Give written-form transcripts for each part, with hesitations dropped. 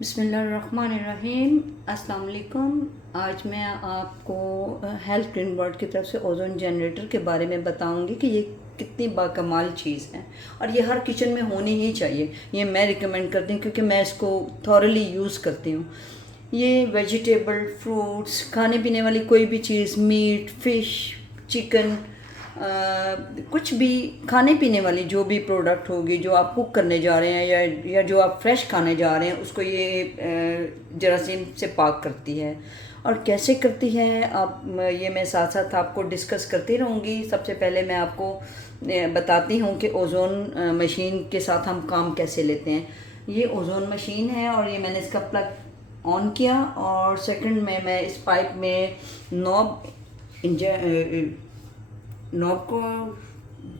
बिस्मिल्लाहिर्रहमानिर्रहीम। अस्सलाम वालेकुम। आज मैं आपको हेल्थ ग्रीन बोर्ड की तरफ से ओजोन जनरेटर के बारे में बताऊंगी कि ये कितनी बाकमाल चीज़ है और ये हर किचन में होनी ही चाहिए। ये मैं रिकमेंड करती हूँ क्योंकि मैं इसको थॉरली यूज़ करती हूँ। ये वेजिटेबल, फ्रूट्स, खाने पीने वाली कोई भी चीज़, मीट, फिश, चिकन, कुछ भी खाने पीने वाली जो भी प्रोडक्ट होगी जो आप कुक करने जा रहे हैं या जो आप फ्रेश खाने जा रहे हैं, उसको ये जरासीम से पाक करती है। और कैसे करती है आप, ये मैं साथ साथ आपको डिस्कस करती रहूँगी। सबसे पहले मैं आपको बताती हूँ कि ओजोन मशीन के साथ हम काम कैसे लेते हैं। ये ओजोन मशीन है और ये मैंने इसका प्लग ऑन किया और सेकंड में मैं इस पाइप में नॉब नॉब को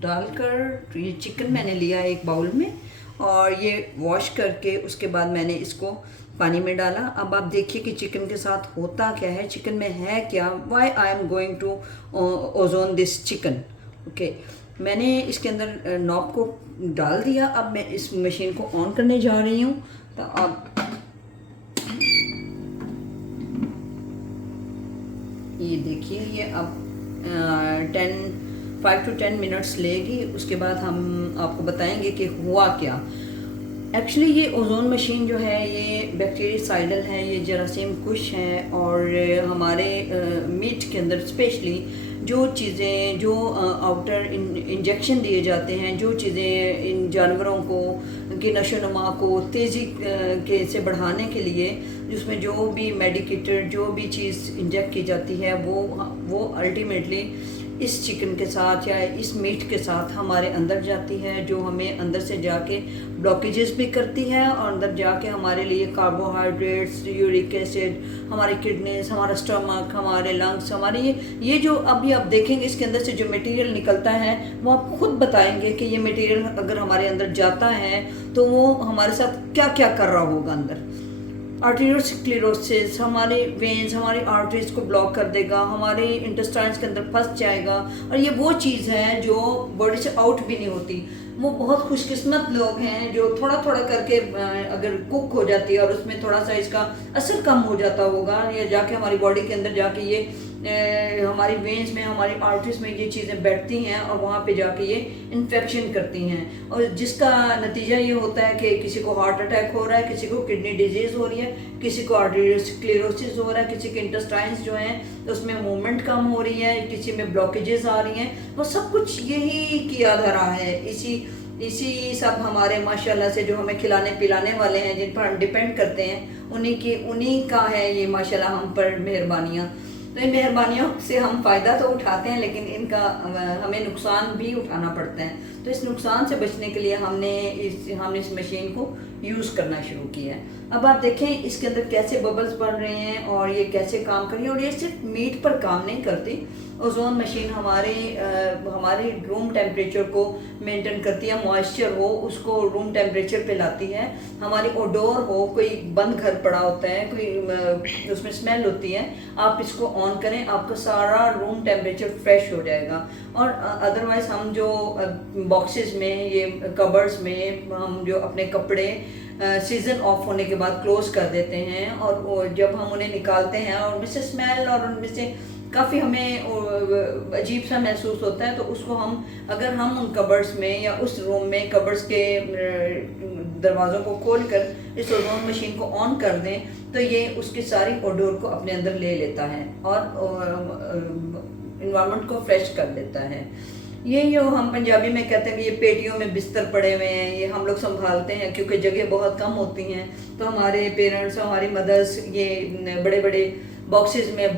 डालकर ये चिकन मैंने लिया एक बाउल में और ये वॉश करके उसके बाद मैंने इसको पानी में डाला। अब आप देखिए कि चिकन के साथ होता क्या है, चिकन में है क्या। Why I am going to ozone this chicken. Okay, मैंने इसके अंदर नॉब को डाल दिया। अब मैं इस मशीन को ऑन करने जा रही हूँ। तो अब ये देखिए, ये अब 5 to 10 मिनट्स लेगी। उसके बाद हम आपको बताएंगे कि हुआ क्या। एक्चुअली ये ओजोन मशीन जो है ये बैक्टीरियासाइडल है, ये जरासीम कुश है और हमारे मीट के अंदर स्पेशली जो चीज़ें जो आउटर इंजेक्शन दिए जाते हैं, जो चीज़ें इन जानवरों को की नशोनुमा को तेज़ी के से बढ़ाने के लिए जिसमें जो भी मेडिकेटेड जो भी चीज़ इंजेक्ट की जाती है वो अल्टीमेटली इस चिकन के साथ या इस मीट के साथ हमारे अंदर जाती है, जो हमें अंदर से जाके ब्लॉकेजेस भी करती है और अंदर जाके हमारे लिए कार्बोहाइड्रेट्स, यूरिक एसिड, हमारी किडनीज, हमारा स्टमक, हमारे लंग्स, हमारे ये जो अभी आप देखेंगे इसके अंदर से जो मटेरियल निकलता है वो आप खुद बताएंगे कि ये मटेरियल अगर हमारे अंदर जाता है तो वो हमारे साथ क्या क्या कर रहा होगा अंदर। आर्टेरियोस्क्लेरोसिस, हमारे वेन्स, हमारी आर्टरीज को ब्लॉक कर देगा, हमारे इंटेस्टाइन्स के अंदर फंस जाएगा और ये वो चीज़ है जो बॉडी से आउट भी नहीं होती। वो बहुत खुशकिस्मत लोग हैं जो थोड़ा थोड़ा करके अगर कुक हो जाती है और उसमें थोड़ा सा इसका असर कम हो जाता होगा, या जाके हमारी बॉडी के अंदर जाके ये हमारी वेन्स में, हमारी आर्टरीज में ये चीज़ें बैठती हैं और वहाँ पे जाके ये इन्फेक्शन करती हैं और जिसका नतीजा ये होता है कि किसी को हार्ट अटैक हो रहा है, किसी को किडनी डिजीज़ हो रही है, किसी को आर्टेरियोस्क्लेरोसिस हो रहा है, किसी के इंटेस्टाइन्स जो हैं तो उसमें मूवमेंट कम हो रही है, किसी में ब्लॉकेजेस आ रही हैं। वो सब कुछ यही किया धरा है, इसी सब हमारे माशाल्लाह से जो हमें खिलाने पिलाने वाले हैं, जिन पर हम डिपेंड करते हैं, उन्हीं का है ये माशाल्लाह हम पर मेहरबानियाँ। तो इन मेहरबानियों से हम फ़ायदा तो उठाते हैं लेकिन इनका हमें नुकसान भी उठाना पड़ता है। तो इस नुकसान से बचने के लिए हमने इस मशीन को यूज़ करना शुरू किया है। अब आप देखें इसके अंदर कैसे बबल्स बन रहे हैं और ये कैसे काम कर रही है। और ये सिर्फ मीट पर काम नहीं करती, ओजोन मशीन हमारे रूम टेम्परेचर को मेंटेन करती है। मॉइस्चर हो उसको रूम टेम्परेचर पे लाती है। हमारी ओडोर हो, कोई बंद घर पड़ा होता है, कोई उसमें स्मेल होती है, आप इसको ऑन करें, आपका सारा रूम टेम्परेचर फ्रेश हो जाएगा। और अदरवाइज हम जो बॉक्सेस में, ये कबर्ड्स में हम जो अपने कपड़े सीज़न ऑफ होने के बाद क्लोज कर देते हैं और जब हम उन्हें निकालते हैं और उनमें से स्मेल और उनमें से काफ़ी हमें अजीब सा महसूस होता है, तो उसको अगर हम उन कबर्ड्स में या उस रूम में कबर्ड्स के दरवाज़ों को खोलकर इस ओजोन मशीन को ऑन कर दें तो ये उसकी सारी ओडोर को अपने अंदर ले लेता है और इन्वायरमेंट को फ्रेश कर देता है। ये जो हम पंजाबी में कहते हैं कि ये पेटियों में बिस्तर पड़े हुए हैं, ये हम लोग संभालते हैं क्योंकि जगह बहुत कम होती हैं। तो हमारे पेरेंट्स, हमारी मदर्स ये बड़े बड़े बॉक्सेस में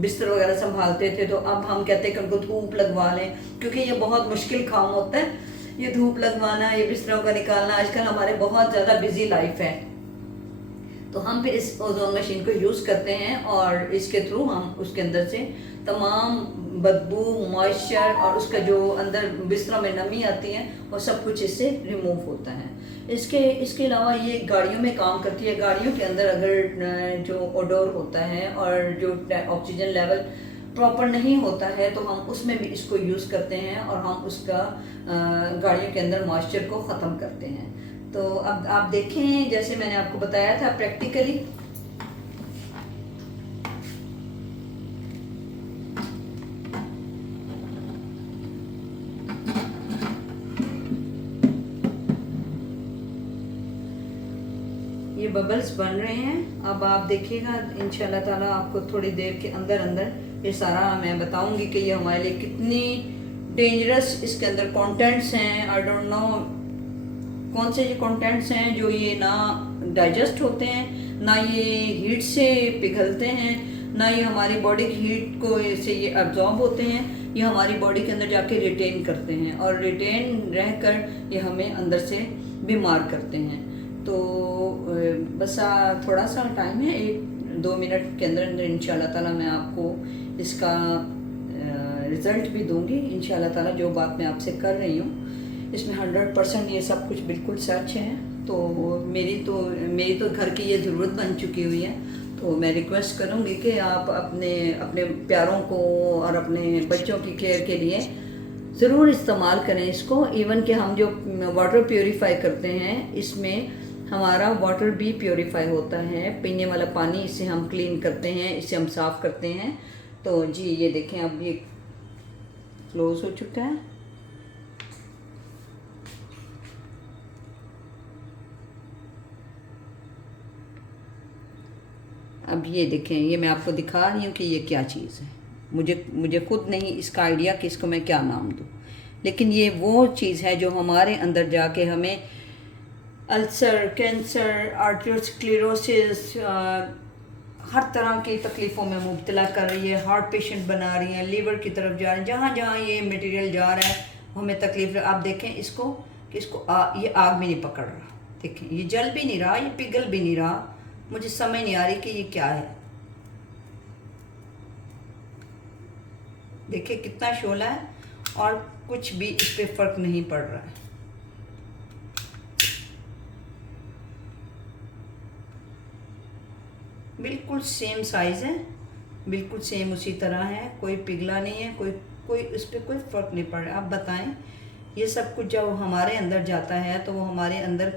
बिस्तर वगैरह संभालते थे। तो अब हम कहते हैं कि उनको धूप लगवा लें क्योंकि ये बहुत मुश्किल काम होता है, ये धूप लगवाना, ये बिस्तरों का निकालना। आजकल हमारे बहुत ज़्यादा बिजी लाइफ है, तो हम फिर इस ओजोन मशीन को यूज़ करते हैं और इसके थ्रू हम उसके अंदर से तमाम बदबू, मॉइस्चर और उसका जो अंदर बिस्तरों में नमी आती है वो सब कुछ इससे रिमूव होता है। इसके अलावा ये गाड़ियों में काम करती है। गाड़ियों के अंदर अगर जो ओडोर होता है और जो ऑक्सीजन लेवल प्रॉपर नहीं होता है तो हम उसमें भी इसको यूज़ करते हैं और हम उसका गाड़ियों के अंदर मॉइस्चर को ख़त्म करते हैं। तो अब आप देखें, जैसे मैंने आपको बताया था प्रैक्टिकली, ये बबल्स बन रहे हैं। अब आप देखिएगा इंशाल्लाह ताला आपको थोड़ी देर के अंदर अंदर ये सारा मैं बताऊंगी कि ये हमारे लिए कितनी डेंजरस इसके अंदर कंटेंट्स हैं। आई डोंट नो कौन से ये कंटेंट्स हैं जो ये ना डाइजेस्ट होते हैं, ना ये हीट से पिघलते हैं, ना ये हमारी बॉडी की हीट को से ये अब्जॉर्ब होते हैं। ये हमारी बॉडी के अंदर जाके रिटेन करते हैं और रिटेन रहकर ये हमें अंदर से बीमार करते हैं। तो बस थोड़ा सा टाइम है, 1-2 मिनट के अंदर अंदर इंशाल्लाह ताला मैं आपको इसका रिज़ल्ट भी दूंगी इंशाल्लाह ताला। जो बात मैं आपसे कर रही हूँ इसमें 100% ये सब कुछ बिल्कुल सच है। तो मेरी तो घर की ये ज़रूरत बन चुकी हुई है। तो मैं रिक्वेस्ट करूँगी कि आप अपने अपने प्यारों को और अपने बच्चों की केयर के लिए ज़रूर इस्तेमाल करें इसको। इवन कि हम जो वाटर प्योरीफाई करते हैं इसमें हमारा वाटर भी प्योरीफाई होता है, पीने वाला पानी, इसे हम क्लीन करते हैं, इसे हम साफ़ करते हैं। तो जी ये देखें अब ये क्लोज हो चुका है। अब ये देखें, ये मैं आपको दिखा रही हूँ कि ये क्या चीज़ है। मुझे खुद नहीं इसका आइडिया कि इसको मैं क्या नाम दूँ, लेकिन ये वो चीज़ है जो हमारे अंदर जाके हमें अल्सर, कैंसर, आर्टरियोस्क्लेरोसिस, हर तरह की तकलीफ़ों में मुब्तला कर रही है, हार्ट पेशेंट बना रही है, लीवर की तरफ जा रही है। जहाँ जहाँ ये मटेरियल जा रहा है हमें तकलीफ। आप देखें इसको कि ये आग भी नहीं पकड़ रहा। देखें ये जल भी नहीं रहा, ये पिघल भी नहीं रहा। मुझे समझ नहीं आ रही कि ये क्या है। देखिए कितना शोला है और कुछ भी इस पर फ़र्क नहीं पड़ रहा है। बिल्कुल सेम साइज़ है, बिल्कुल सेम उसी तरह है, कोई पिघला नहीं है, कोई उस पर कोई फ़र्क नहीं पड़ रहा। आप बताएं ये सब कुछ जब हमारे अंदर जाता है तो वो हमारे अंदर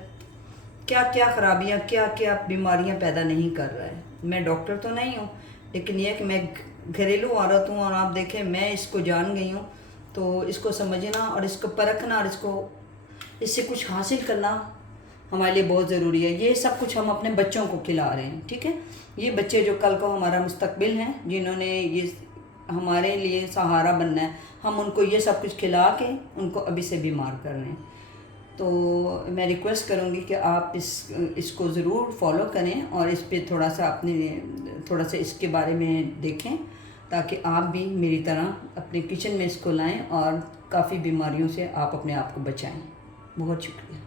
क्या क्या ख़राबियाँ, क्या क्या बीमारियाँ पैदा नहीं कर रहा है। मैं डॉक्टर तो नहीं हूँ, लेकिन यह कि मैं घरेलू औरत हूँ और आप देखें मैं इसको जान गई हूँ। तो इसको समझना और इसको परखना और इससे कुछ हासिल करना हमारे लिए बहुत ज़रूरी है। ये सब कुछ हम अपने बच्चों को खिला रहे हैं, ठीक है। ये बच्चे जो कल को हमारा मुस्तकबिल हैं, जिन्होंने ये हमारे लिए सहारा बनना है, हम उनको ये सब कुछ खिला के उनको अभी से बीमार कर रहे हैं। तो मैं रिक्वेस्ट करूँगी कि आप इसको ज़रूर फॉलो करें और इस पर थोड़ा सा इसके बारे में देखें, ताकि आप भी मेरी तरह अपने किचन में इसको लाएं और काफ़ी बीमारियों से आप अपने आप को बचाएं। बहुत शुक्रिया।